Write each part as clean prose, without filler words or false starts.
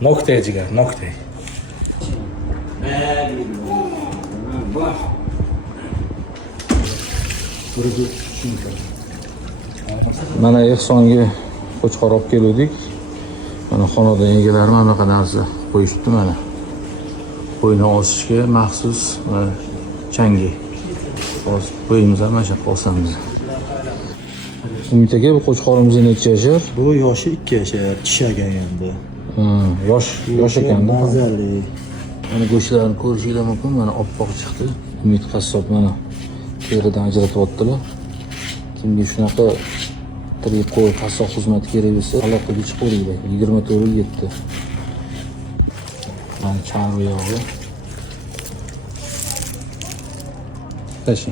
Noktay jigar, noktay. Mana Ehsonga qo'chqor olib keldik. Mana xonadon egalari mana bunaqa narsa qo'yishdi mana. Qo'yni osishga maxsus changi. Hozir qo'yimiz mana shu osamiz. Umid aka, bu qo'chqorimiz necha yashar? Bu yoshi 2 yashar, tishagan endi. Yosh ekanda. Mazali. Mana go'shtlarni ko'rishingiz mumkin. Mana oppoq chiqdi. Umid qassob mana teridan ajratyaptilar. Kimga shunaqa tirik qo'y qassob xizmati kerak bo'lsa, aloqaga chiqavering. 24/7. Mana chorva yog'i. Tashi.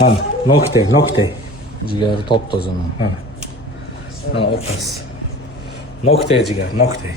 Mana noktay. Jigari top-toza mana. Mana oqas. Noktay jigar, noktay.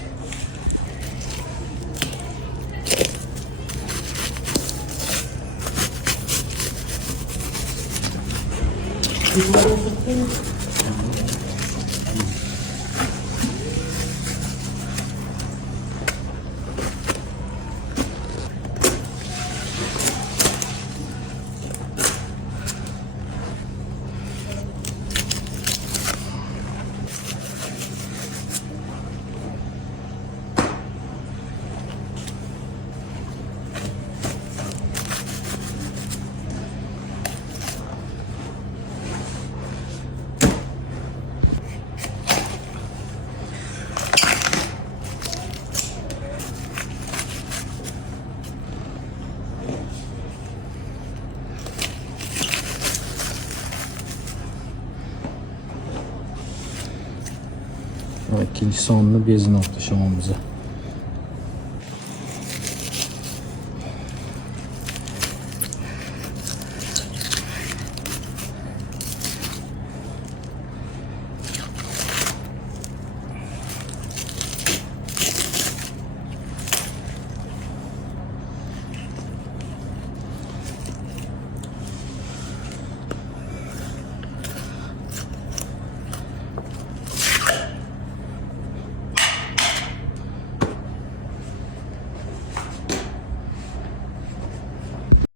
İkinci sonunu bezini oldu şu an bize.